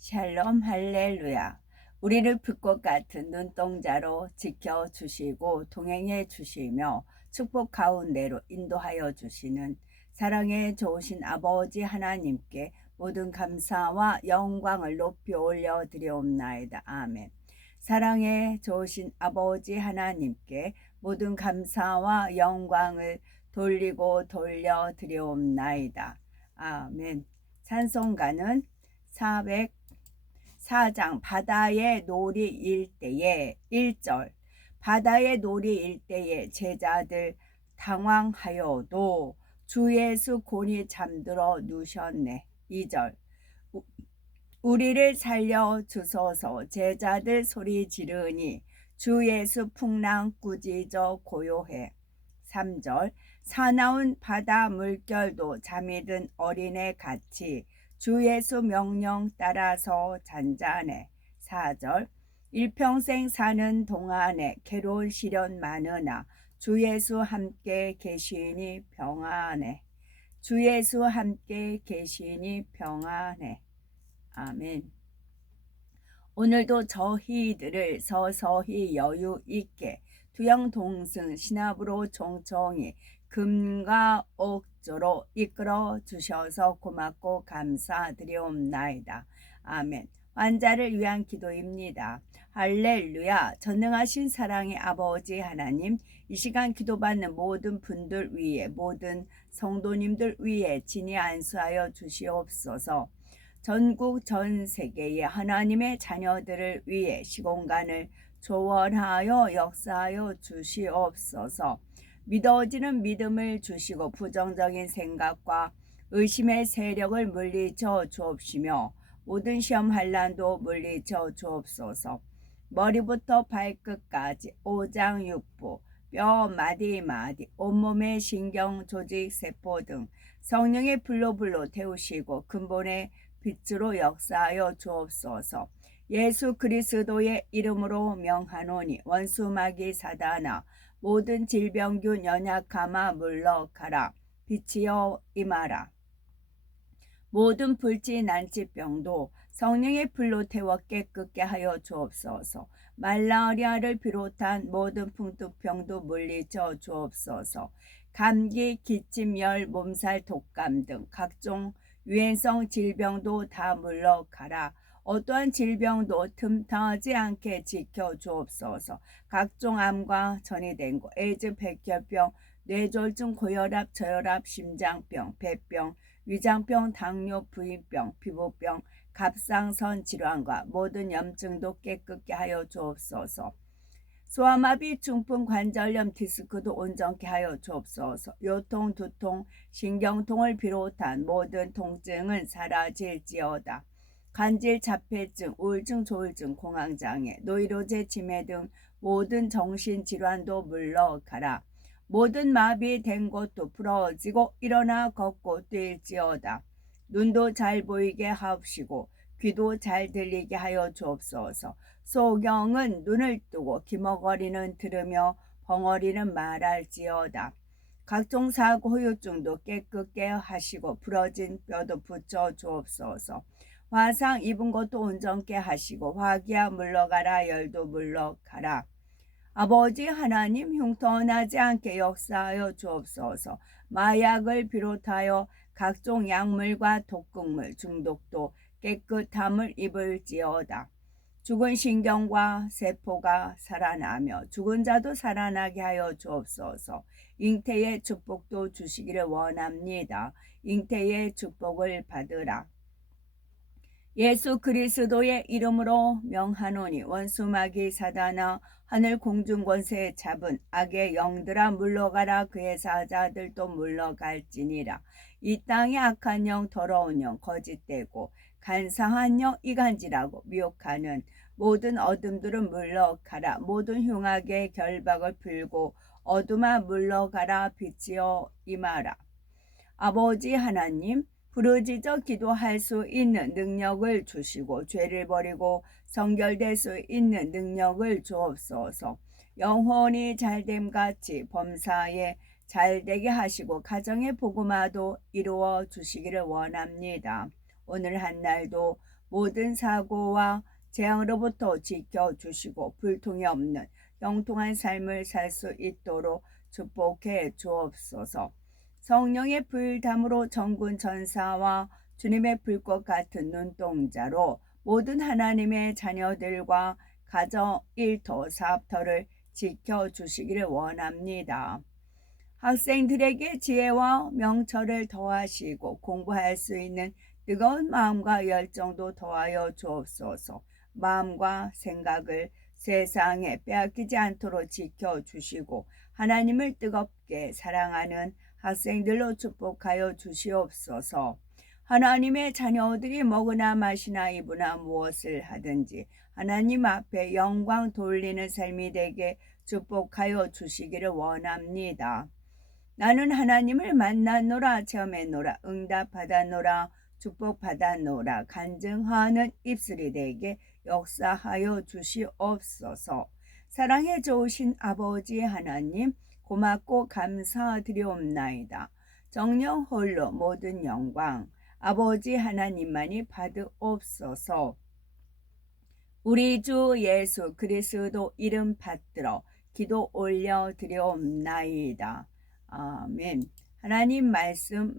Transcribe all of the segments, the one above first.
샬롬 할렐루야. 우리를 불꽃 같은 눈동자로 지켜주시고 동행해 주시며 축복 가운데로 인도하여 주시는 사랑에 좋으신 아버지 하나님께 모든 감사와 영광을 높이 올려드리옵나이다. 아멘. 사랑에 좋으신 아버지 하나님께 모든 감사와 영광을 돌리고 돌려드리옵나이다. 아멘. 찬송가는 404장 바다의 놀이 일때에 1절. 바다의 놀이 일때에 제자들 당황하여도 주 예수 곤히 잠들어 누셨네. 2절. 우리를 살려 주소서. 제자들 소리 지르니 주 예수 풍랑 꾸짖어 고요해. 3절. 사나운 바다 물결도 잠이 든 어린애 같이 주 예수 명령 따라서 잔잔해. 4절. 일평생 사는 동안에 괴로운 시련 많으나 주 예수 함께 계시니 평안해. 주 예수 함께 계시니 평안해. 아멘. 오늘도 저희들을 서서히 여유 있게 두영동승 신압으로 총총히 금과 옥조로 이끌어 주셔서 고맙고 감사드리옵나이다. 아멘. 환자를 위한 기도입니다. 할렐루야. 전능하신 사랑의 아버지 하나님, 이 시간 기도받는 모든 분들 위에, 모든 성도님들 위에 진히 안수하여 주시옵소서. 전국 전 세계의 하나님의 자녀들을 위해 시공간을 조언하여 역사하여 주시옵소서. 믿어지는 믿음을 주시고 부정적인 생각과 의심의 세력을 물리쳐 주옵시며 모든 시험 환난도 물리쳐 주옵소서. 머리부터 발끝까지 오장육부, 뼈 마디마디, 온몸의 신경, 조직, 세포 등 성령의 불로 태우시고 근본의 빛으로 역사하여 주옵소서. 예수 그리스도의 이름으로 명하노니 원수마귀 사단아 모든 질병균 연약함아 물러가라. 빛이여 임하라. 모든 불치 난치병도 성령의 불로 태워 깨끗게 하여 주옵소서. 말라리아를 비롯한 모든 풍토병도 물리쳐 주옵소서. 감기, 기침, 열, 몸살, 독감 등 각종 유행성 질병도 다 물러가라. 어떠한 질병도 틈타지 않게 지켜주옵소서. 각종 암과 전이된 에이즈, 백혈병, 뇌졸중, 고혈압, 저혈압, 심장병, 배병, 위장병, 당뇨, 부인병, 피부병, 갑상선 질환과 모든 염증도 깨끗게 하여 주옵소서. 소아마비, 중풍, 관절염, 디스크도 온전케 하여 주옵소서. 요통, 두통, 신경통을 비롯한 모든 통증은 사라질지어다. 간질, 자폐증, 우울증, 조울증, 공황장애, 노이로제, 치매 등 모든 정신질환도 물러가라. 모든 마비된 것도 풀어지고 일어나 걷고 뛸지어다. 눈도 잘 보이게 하옵시고 귀도 잘 들리게 하여 주옵소서. 소경은 눈을 뜨고 기머거리는 들으며 벙어리는 말할지어다. 각종 사고 후유증도 깨끗게 하시고 부러진 뼈도 붙여 주옵소서. 화상 입은 것도 온전케 하시고 화기야 물러가라. 열도 물러가라. 아버지 하나님, 흉터나지 않게 역사하여 주옵소서. 마약을 비롯하여 각종 약물과 독극물 중독도 깨끗함을 입을지어다. 죽은 신경과 세포가 살아나며 죽은 자도 살아나게 하여 주옵소서. 잉태의 축복도 주시기를 원합니다. 잉태의 축복을 받으라. 예수 그리스도의 이름으로 명하노니 원수마귀 사단아 하늘 공중 권세 잡은 악의 영들아 물러가라. 그의 사자들도 물러갈지니라. 이 땅의 악한 영, 더러운 영, 거짓되고 간사한 영, 이간질하고 미혹하는 모든 어둠들은 물러가라. 모든 흉악의 결박을 풀고 어둠아 물러가라. 빛이여 임하라. 아버지 하나님, 부르짖어 기도할 수 있는 능력을 주시고 죄를 버리고 성결될 수 있는 능력을 주옵소서. 영혼이 잘됨같이 범사에 잘되게 하시고 가정의 복음화도 이루어 주시기를 원합니다. 오늘 한 날도 모든 사고와 재앙으로부터 지켜주시고 불통이 없는 형통한 삶을 살 수 있도록 축복해 주옵소서. 성령의 불담으로 전군 전사와 주님의 불꽃 같은 눈동자로 모든 하나님의 자녀들과 가정, 일터, 사업터를 지켜주시기를 원합니다. 학생들에게 지혜와 명철을 더하시고 공부할 수 있는 뜨거운 마음과 열정도 더하여 주옵소서. 마음과 생각을 세상에 빼앗기지 않도록 지켜주시고 하나님을 뜨겁게 사랑하는 학생들로 축복하여 주시옵소서. 하나님의 자녀들이 먹으나 마시나 입으나 무엇을 하든지 하나님 앞에 영광 돌리는 삶이 되게 축복하여 주시기를 원합니다. 나는 하나님을 만났노라, 체험했노라, 응답받았노라, 축복받았노라, 간증하는 입술이 되게 역사하여 주시옵소서. 사랑해 좋으신 아버지 하나님, 고맙고 감사드리옵나이다. 정령 홀로 모든 영광 아버지 하나님만이 받으옵소서. 우리 주 예수 그리스도 이름 받들어 기도 올려드리옵나이다. 아멘. 하나님 말씀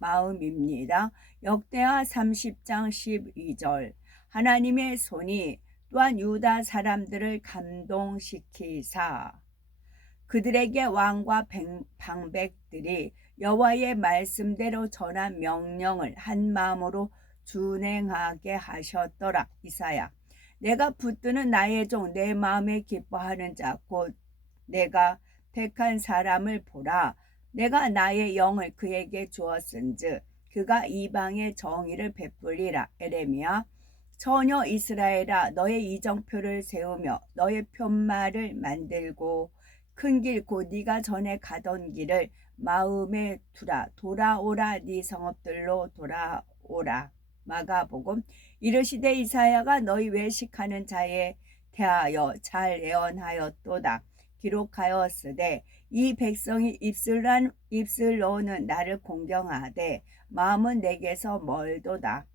마음입니다. 역대하 30장 12절. 하나님의 손이 또한 유다 사람들을 감동시키사 그들에게 왕과 방백들이 여호와의 말씀대로 전한 명령을 한 마음으로 준행하게 하셨더라. 이사야. 내가 붙드는 나의 종 내 마음에 기뻐하는 자 곧 내가 택한 사람을 보라. 내가 나의 영을 그에게 주었은즉 그가 이방의 정의를 베풀리라. 에레미야. 처녀 이스라엘아, 너의 이정표를 세우며 너의 편말을 만들고 큰 길 곧 네가 전에 가던 길을 마음에 두라. 돌아오라, 네 성읍들로 돌아오라. 마가복음. 이르시되 이사야가 너희 외식하는 자에 대하여 잘 예언하였도다. 기록하였으되 이 백성이 입술로는 나를 공경하되 마음은 내게서 멀도다.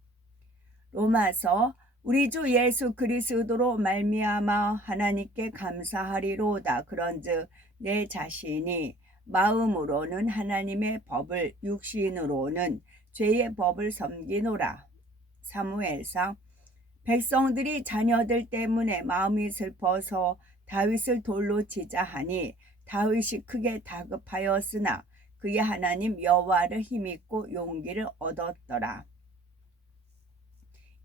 로마서. 우리 주 예수 그리스도로 말미암아 하나님께 감사하리로다. 그런즉 내 자신이 마음으로는 하나님의 법을, 육신으로는 죄의 법을 섬기노라. 사무엘상. 백성들이 자녀들 때문에 마음이 슬퍼서 다윗을 돌로 치자 하니 다윗이 크게 다급하였으나 그의 하나님 여호와를 힘입고 용기를 얻었더라.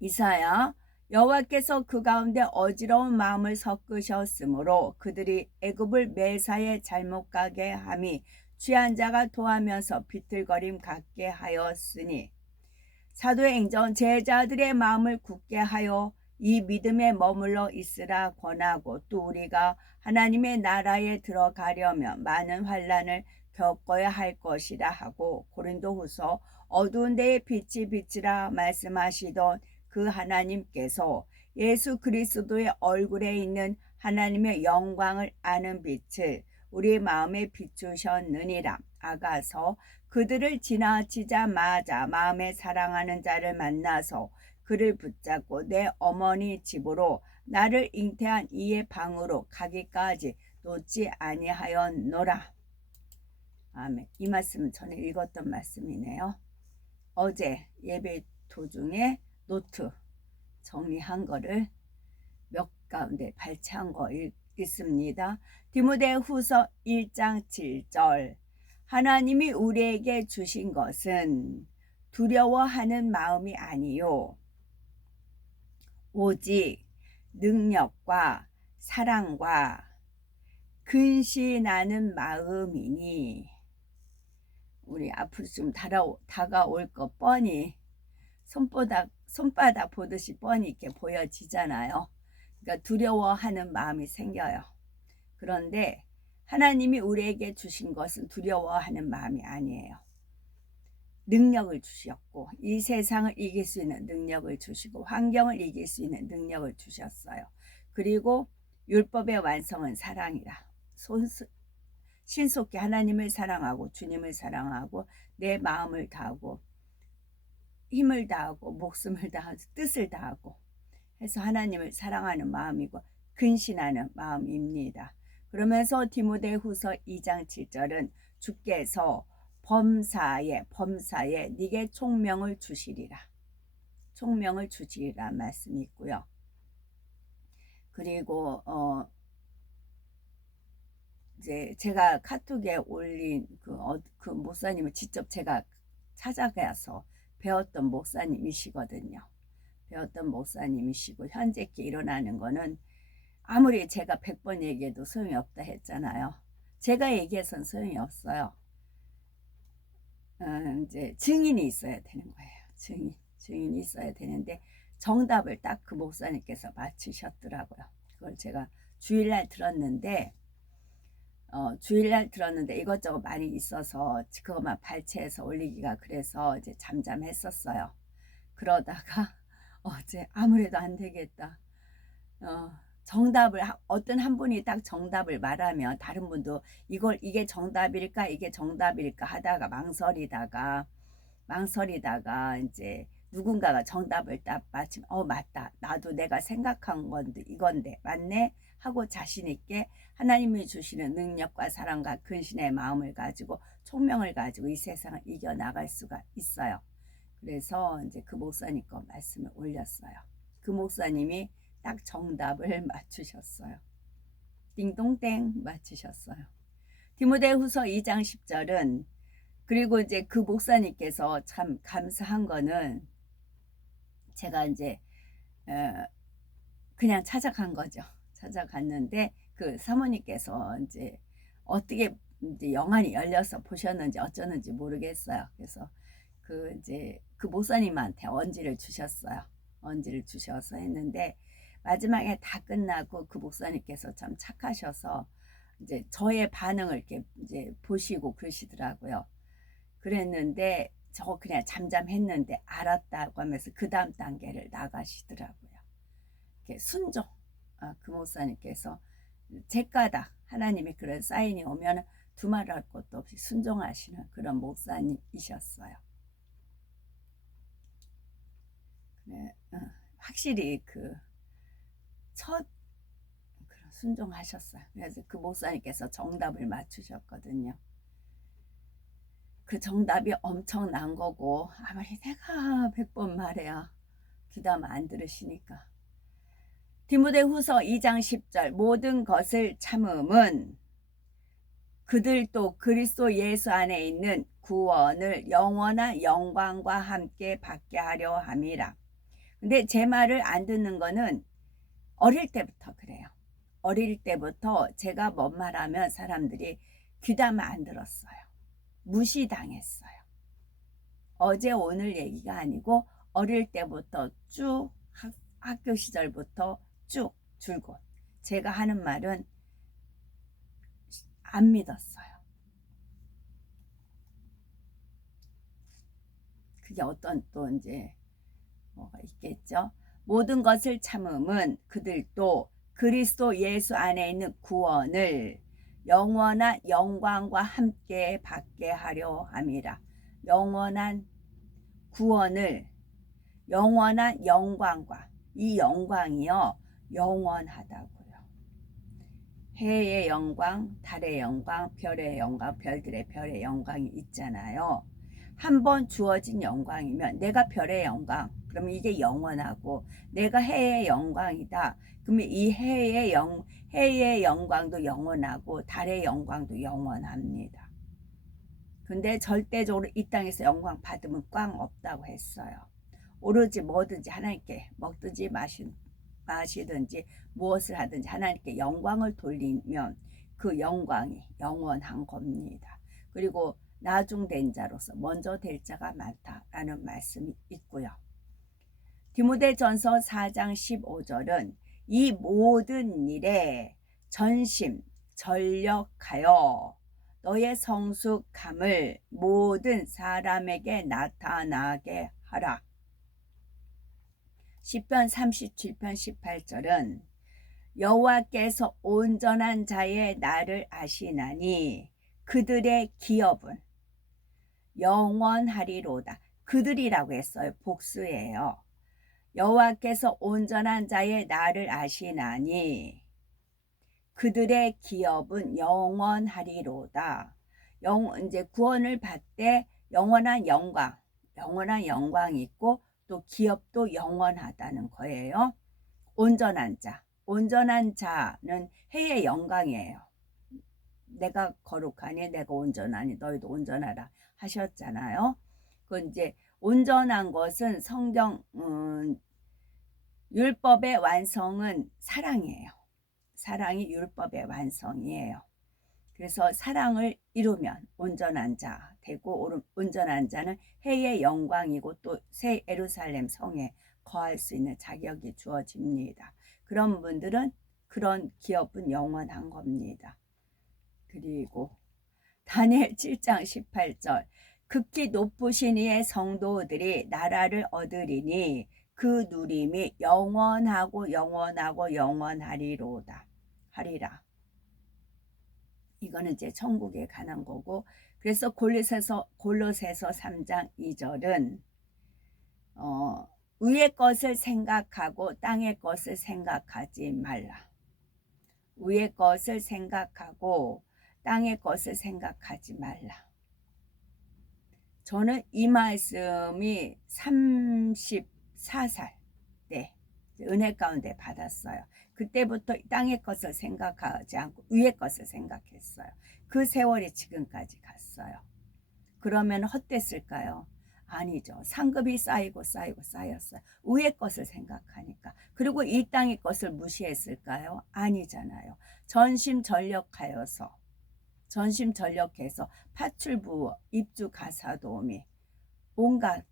이사야. 여호와께서 그 가운데 어지러운 마음을 섞으셨으므로 그들이 애굽을 매사에 잘못 가게 함이 취한 자가 토하면서 비틀거림 같게 하였으니 사도행전. 제자들의 마음을 굳게 하여 이 믿음에 머물러 있으라 권하고 또 우리가 하나님의 나라에 들어가려면 많은 환난을 겪어야 할 것이라 하고 고린도후서. 어두운 데에 빛이 비치라 말씀하시던 그 하나님께서 예수 그리스도의 얼굴에 있는 하나님의 영광을 아는 빛을 우리 마음에 비추셨느니라. 아가서. 그들을 지나치자마자 마음에 사랑하는 자를 만나서 그를 붙잡고 내 어머니 집으로 나를 잉태한 이의 방으로 가기까지 놓지 아니하였노라. 아멘. 이 말씀은 전에 읽었던 말씀이네요. 어제 예배 도중에 노트 정리한 거를 몇 가운데 발췌한 거 있습니다. 디모데후서 1장 7절. 하나님이 우리에게 주신 것은 두려워하는 마음이 아니요 오직 능력과 사랑과 근신하는 마음이니. 우리 앞으로 좀 다가올 거 뻔히 손바닥 보듯이 뻔히 이렇게 보여지잖아요. 그러니까 두려워하는 마음이 생겨요. 그런데 하나님이 우리에게 주신 것은 두려워하는 마음이 아니에요. 능력을 주셨고 이 세상을 이길 수 있는 능력을 주시고 환경을 이길 수 있는 능력을 주셨어요. 그리고 율법의 완성은 사랑이라. 신속히 하나님을 사랑하고 주님을 사랑하고 내 마음을 다하고 힘을 다하고 목숨을 다하고 뜻을 다하고 해서 하나님을 사랑하는 마음이고 근신하는 마음입니다. 그러면서 디모데후서 2장 7절은 주께서 범사에 네게 총명을 주시리라. 총명을 주시리라 말씀이 있고요. 그리고 이제 제가 카톡에 올린 그 목사님을 직접 제가 찾아가서 배웠던 목사님이시거든요. 배웠던 목사님이시고 현재 일어나는 거는 아무리 제가 100번 얘기해도 소용이 없다 했잖아요. 제가 얘기해서는 소용이 없어요. 이제 증인이 있어야 되는 거예요. 증인이 있어야 되는데 정답을 딱 그 목사님께서 맞추셨더라고요. 그걸 제가 주일날 들었는데 이것저것 많이 있어서 그것만 발췌해서 올리기가 그래서 이제 잠잠했었어요. 그러다가 어제 아무래도 안 되겠다. 정답을 어떤 한 분이 딱 정답을 말하면 다른 분도 이게 정답일까 하다가 망설이다가 이제 누군가가 정답을 딱 맞히면 맞다, 나도 내가 생각한 건데 이건데 맞네 하고 자신 있게 하나님이 주시는 능력과 사랑과 근신의 마음을 가지고 총명을 가지고 이 세상을 이겨나갈 수가 있어요. 그래서 이제 그 목사님 거 말씀을 올렸어요. 그 목사님이 딱 정답을 맞추셨어요. 띵동땡 맞추셨어요. 디모데후서 2장 10절은 그리고 이제 그 목사님께서 참 감사한 거는 제가 이제 그냥 찾아간 거죠. 찾아갔는데 그 사모님께서 이제 어떻게 이제 영안이 열려서 보셨는지 어쩌는지 모르겠어요. 그래서 그 목사님한테 언지를 주셨어요. 언지를 주셔서 했는데 마지막에 다 끝나고 그 목사님께서 참 착하셔서 이제 저의 반응을 이렇게 이제 보시고 그러시더라고요. 그랬는데 저 그냥 잠잠했는데 알았다고 하면서 그 다음 단계를 나가시더라고요. 이렇게 순종. 그 목사님께서 제까닥 하나님이 그런 사인이 오면 두말할 것도 없이 순종하시는 그런 목사님이셨어요. 그래, 확실히 첫 순종하셨어요. 그래서 그 목사님께서 정답을 맞추셨거든요. 그 정답이 엄청난 거고 아무리 내가 100번 말해야 귀담아 안 들으시니까. 디모데후서 2장 10절 모든 것을 참음은 그들도 그리스도 예수 안에 있는 구원을 영원한 영광과 함께 받게 하려 함이라. 근데 제 말을 안 듣는 거는 어릴 때부터 그래요. 어릴 때부터 제가 뭔 말하면 사람들이 귀담아 안 들었어요. 무시당했어요. 어제 오늘 얘기가 아니고 어릴 때부터 쭉 학교 시절부터 쭉 줄곧 제가 하는 말은 안 믿었어요. 그게 어떤 또 이제 뭐가 있겠죠. 모든 것을 참음은 그들도 그리스도 예수 안에 있는 구원을 영원한 영광과 함께 받게 하려 함이라. 영원한 구원을 영원한 영광과 이 영광이요 영원하다고요. 해의 영광, 달의 영광, 별의 영광, 별들의 별의 영광이 있잖아요. 한번 주어진 영광이면 내가 별의 영광, 그러면 이게 영원하고 내가 해의 영광이다. 그러면 이 해의 영광도 영원하고 달의 영광도 영원합니다. 근데 절대적으로 이 땅에서 영광 받으면 꽝 없다고 했어요. 오로지 뭐든지 하나님께 먹든지 마시든지 무엇을 하든지 하나님께 영광을 돌리면 그 영광이 영원한 겁니다. 그리고 나중된 자로서 먼저 될 자가 많다라는 말씀이 있고요. 디모데전서 4장 15절은 이 모든 일에 전심 전력하여 너의 성숙함을 모든 사람에게 나타나게 하라. 시편 37편 18절은 여호와께서 온전한 자의 나를 아시나니 그들의 기업은 영원하리로다. 그들이라고 했어요. 복수예요. 여호와께서 온전한 자의 나를 아시나니 그들의 기업은 영원하리로다. 이제 구원을 받되 영원한 영광이 있고 또 기업도 영원하다는 거예요. 온전한 자는 해의 영광이에요. 내가 거룩하니 내가 온전하니 너희도 온전하라 하셨잖아요. 그 이제 온전한 것은 성경 율법의 완성은 사랑이에요. 사랑이 율법의 완성이에요. 그래서 사랑을 이루면 온전한 자 되고 온전한 자는 해의 영광이고 또 새 예루살렘 성에 거할 수 있는 자격이 주어집니다. 그런 분들은 그런 기업은 영원한 겁니다. 그리고 다니엘 7장 18절 극히 높으신 이의 성도들이 나라를 얻으리니 그 누림이 영원하고 영원하리로다. 하리라. 이거는 이제 천국에 관한 거고, 그래서 골로새서 3장 2절은 위의 것을 생각하고 땅의 것을 생각하지 말라. 위의 것을 생각하고 땅의 것을 생각하지 말라. 저는 이 말씀이 34살 때 은혜 가운데 받았어요. 그때부터 땅의 것을 생각하지 않고 위의 것을 생각했어요. 그 세월이 지금까지 갔어요. 그러면 헛됐을까요? 아니죠. 상급이 쌓였어요. 위의 것을 생각하니까. 그리고 이 땅의 것을 무시했을까요? 아니잖아요. 전심전력해서 파출부 입주 가사도우미 온갖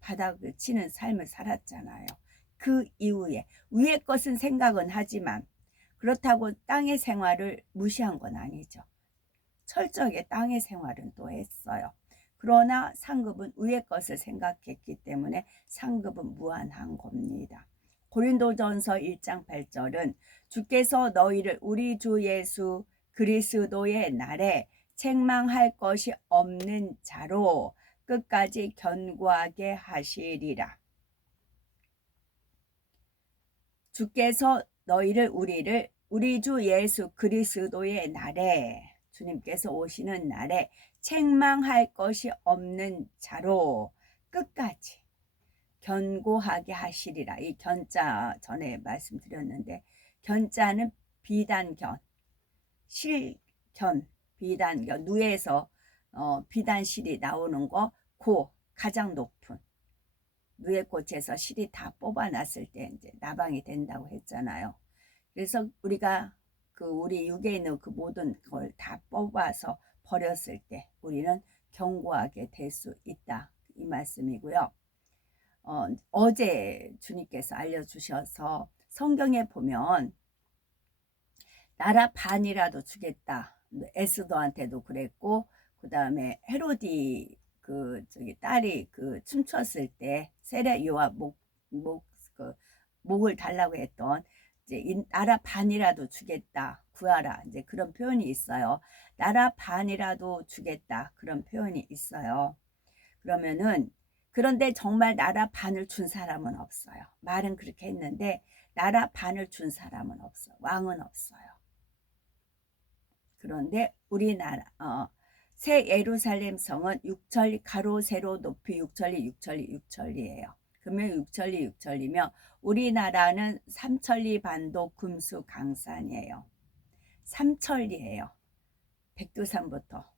바닥을 치는 삶을 살았잖아요. 그 이후에 위의 것은 생각은 하지만 그렇다고 땅의 생활을 무시한 건 아니죠. 철저하게 땅의 생활은 또 했어요. 그러나 상급은 위의 것을 생각했기 때문에 상급은 무한한 겁니다. 고린도전서 1장 8절은 주께서 너희를 우리 주 예수 그리스도의 날에 책망할 것이 없는 자로 끝까지 견고하게 하시리라. 주께서 너희를 우리 주 예수 그리스도의 날에 주님께서 오시는 날에 책망할 것이 없는 자로 끝까지 견고하게 하시리라. 이 견자 전에 말씀드렸는데 견자는 비단견, 실견, 비단견, 누에서 비단실이 나오는 거 가장 높은 누에 꽃에서 실이 다 뽑아놨을 때 이제 나방이 된다고 했잖아요. 그래서 우리가 우리 육에 있는 그 모든 걸 다 뽑아서 버렸을 때 우리는 견고하게 될 수 있다. 이 말씀이고요. 어제 주님께서 알려주셔서 성경에 보면 나라 반이라도 주겠다. 에스더한테도 그랬고 그 다음에 헤로디 딸이 춤췄을 때 세례요와 목을 달라고 했던 이제 이 나라 반이라도 주겠다 구하라 이제 그런 표현이 있어요. 나라 반이라도 주겠다 그런 표현이 있어요. 그런데 정말 나라 반을 준 사람은 없어요. 말은 그렇게 했는데 나라 반을 준 사람은 없어요. 왕은 없어요. 그런데 우리나라 새 예루살렘 성은 6천리 가로 세로 높이 6천리예요. 그러면 6천리면 우리나라는 3천리 반도 금수 강산이에요. 3천리예요. 백두산부터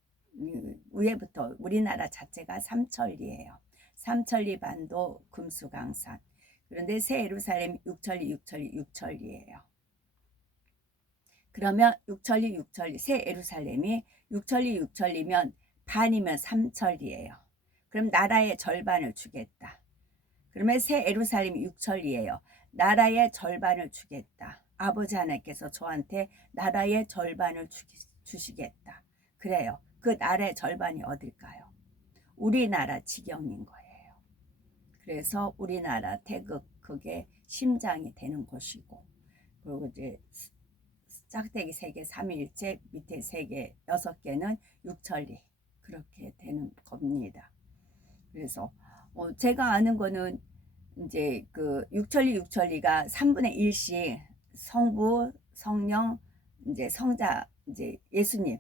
위에부터 우리나라 자체가 3천리예요. 3천리 반도 금수 강산. 그런데 새 예루살렘 6천리예요. 그러면 6천리 새 예루살렘이 6천리면 반이면 3천리예요. 그럼 나라의 절반을 주겠다. 그러면 새 예루살렘이 6천리예요. 나라의 절반을 주겠다. 아버지 하나님께서 저한테 나라의 절반을 주시겠다. 그래요. 그 나라의 절반이 어딜까요? 우리나라 지경인 거예요. 그래서 우리나라 태극 그게 심장이 되는 곳이고 그리고 이제 짝대기 3개 3일째 밑에 3개 6개는 6천리 그렇게 되는 겁니다. 그래서 제가 아는 거는 이제 그 육천리가 3분의 1씩 성부, 성령, 이제 성자, 이제 예수님,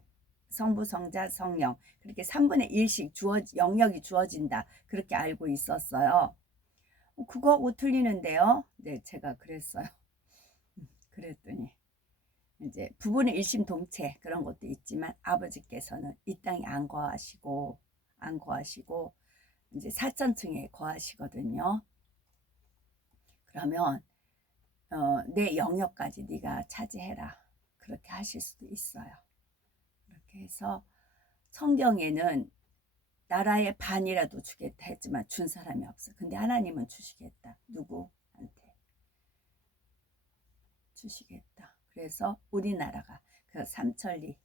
성부, 성자, 성령 그렇게 3분의 1씩 영역이 주어진다. 그렇게 알고 있었어요. 그거하고 틀리는데요. 네, 제가 그랬어요. 그랬더니 이제 부부는 일심동체 그런 것도 있지만 아버지께서는 이 땅에 안 거하시고 이제 사천층에 거하시거든요. 그러면 내 영역까지 네가 차지해라. 그렇게 하실 수도 있어요. 그렇게 해서 성경에는 나라의 반이라도 주겠다 했지만 준 사람이 없어. 근데 하나님은 주시겠다. 누구한테? 주시겠다. 그래서 우리나라가 그 삼천리를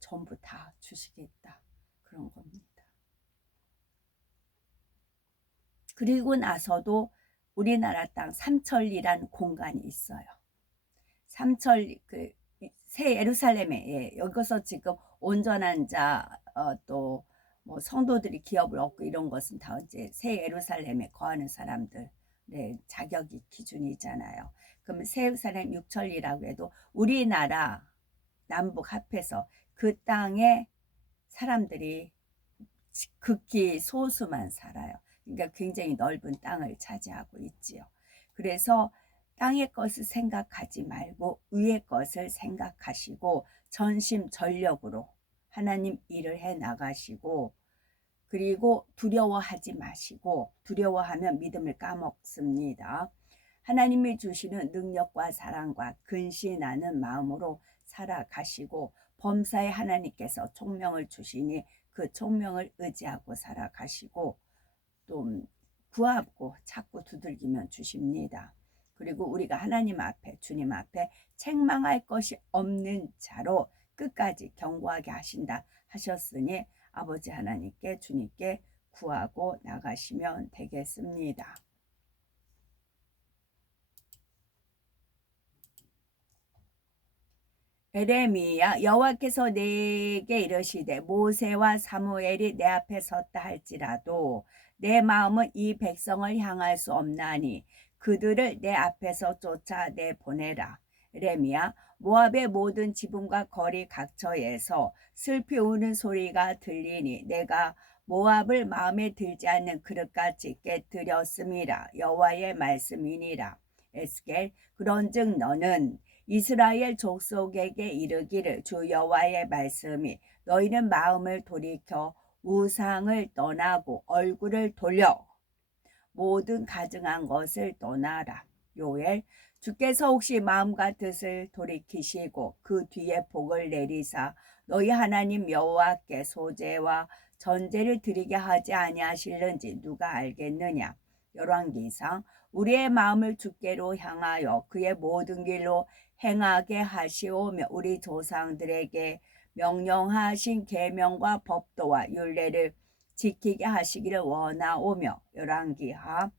전부 다 주시겠다. 그런 겁니다. 그리고 나서도 우리나라 땅 삼천리란 공간이 있어요. 삼천리 새 예루살렘에 여기서 지금 온전한 자 또 뭐 성도들이 기업을 얻고 이런 것은 다 이제 새 예루살렘에 거하는 사람들 자격이 기준이잖아요. 그러면 새 예루살렘 육천리라고 해도 우리나라 남북 합해서 그 땅에 사람들이 극히 소수만 살아요. 그러니까 굉장히 넓은 땅을 차지하고 있지요. 그래서 땅의 것을 생각하지 말고 위의 것을 생각하시고 전심전력으로 하나님 일을 해 나가시고 그리고 두려워하지 마시고 두려워하면 믿음을 까먹습니다. 하나님이 주시는 능력과 사랑과 근신하는 마음으로 살아가시고 범사에 하나님께서 총명을 주시니 그 총명을 의지하고 살아가시고 또 구하고 찾고 두들기면 주십니다. 그리고 우리가 하나님 앞에 주님 앞에 책망할 것이 없는 자로 끝까지 견고하게 하신다 하셨으니 아버지 하나님께 주님께 구하고 나가시면 되겠습니다. 에레미야 여호와께서 내게 이르시되 모세와 사무엘이 내 앞에 섰다 할지라도 내 마음은 이 백성을 향할 수 없나니 그들을 내 앞에서 쫓아내 보내라. 에레미야 모압의 모든 지붕과 거리 각처에서 슬피 우는 소리가 들리니 내가 모압을 마음에 들지 않는 그릇같이 깨뜨렸음이라. 여호와의 말씀이니라. 에스겔 그런즉 너는 이스라엘 족속에게 이르기를 주 여호와의 말씀이 너희는 마음을 돌이켜 우상을 떠나고 얼굴을 돌려 모든 가증한 것을 떠나라. 요엘 주께서 혹시 마음과 뜻을 돌이키시고 그 뒤에 복을 내리사 너희 하나님 여호와께 소제와 전제를 드리게 하지 아니하실는지 누가 알겠느냐. 열왕기상 우리의 마음을 주께로 향하여 그의 모든 길로 행하게 하시오며 우리 조상들에게 명령하신 계명과 법도와 율례를 지키게 하시기를 원하오며. 열왕기하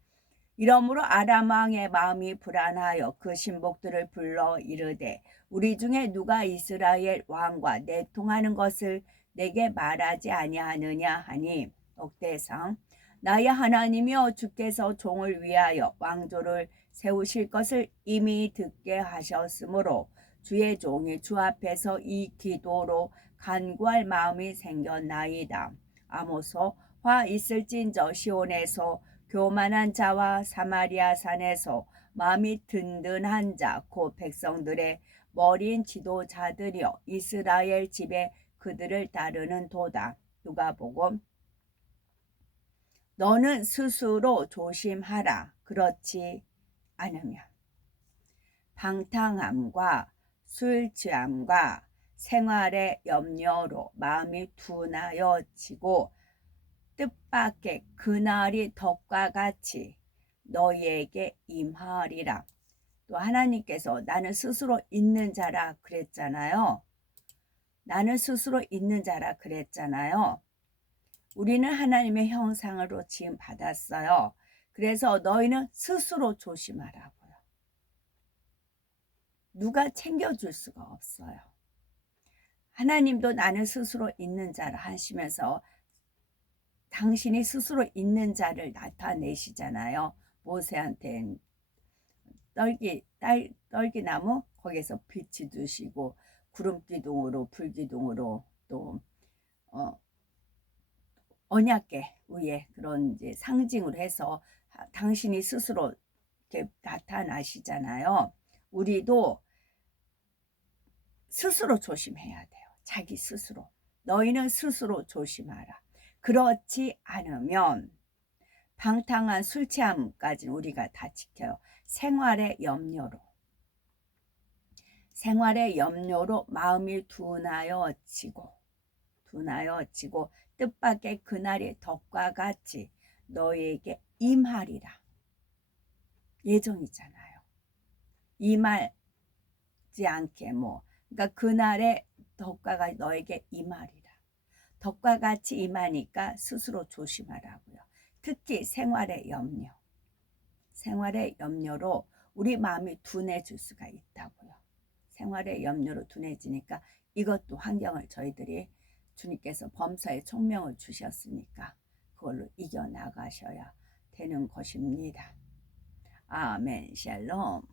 이러므로 아람 왕의 마음이 불안하여 그 신복들을 불러 이르되 우리 중에 누가 이스라엘 왕과 내통하는 것을 내게 말하지 아니하느냐 하니 옥대상 나의 하나님이여 주께서 종을 위하여 왕조를 세우실 것을 이미 듣게 하셨으므로 주의 종이 주 앞에서 이 기도로 간구할 마음이 생겼나이다. 아모서 화 있을진저 시온에서 교만한 자와 사마리아 산에서 마음이 든든한 자 곧 백성들의 머리인 지도자들이여 이스라엘 집에 그들을 따르는 도다. 누가복음 너는 스스로 조심하라. 그렇지 않으면 방탕함과 술 취함과 생활의 염려로 마음이 둔하여지고 뜻밖의 그날이 덕과 같이 너희에게 임하리라. 또 하나님께서 나는 스스로 있는 자라 그랬잖아요. 나는 스스로 있는 자라 그랬잖아요. 우리는 하나님의 형상으로 지음 받았어요. 그래서 너희는 스스로 조심하라고요. 누가 챙겨줄 수가 없어요. 하나님도 나는 스스로 있는 자라 하시면서 당신이 스스로 있는 자를 나타내시잖아요. 모세한테 떨기나무 거기서 빛이 두시고 구름기둥으로 불기둥으로 또 언약궤 위에 그런 이제 상징으로 해서 당신이 스스로 이렇게 나타나시잖아요. 우리도 스스로 조심해야 돼요. 자기 스스로. 너희는 스스로 조심하라. 그렇지 않으면 방탕한 술 취함까지 우리가 다 지켜요. 생활의 염려로 마음이 둔하여지고 뜻밖의 그날이 덕과 같이 너희에게 임하리라. 예정이잖아요. 임하지 않게 그러니까 그날의 덕과가 너에게 임하리라. 덕과 같이 임하니까 스스로 조심하라고요. 특히 생활의 염려로 우리 마음이 둔해질 수가 있다고요. 생활의 염려로 둔해지니까 이것도 환경을 저희들이 주님께서 범사의 총명을 주셨으니까 그걸로 이겨나가셔야 되는 것입니다. 아멘. 샬롬.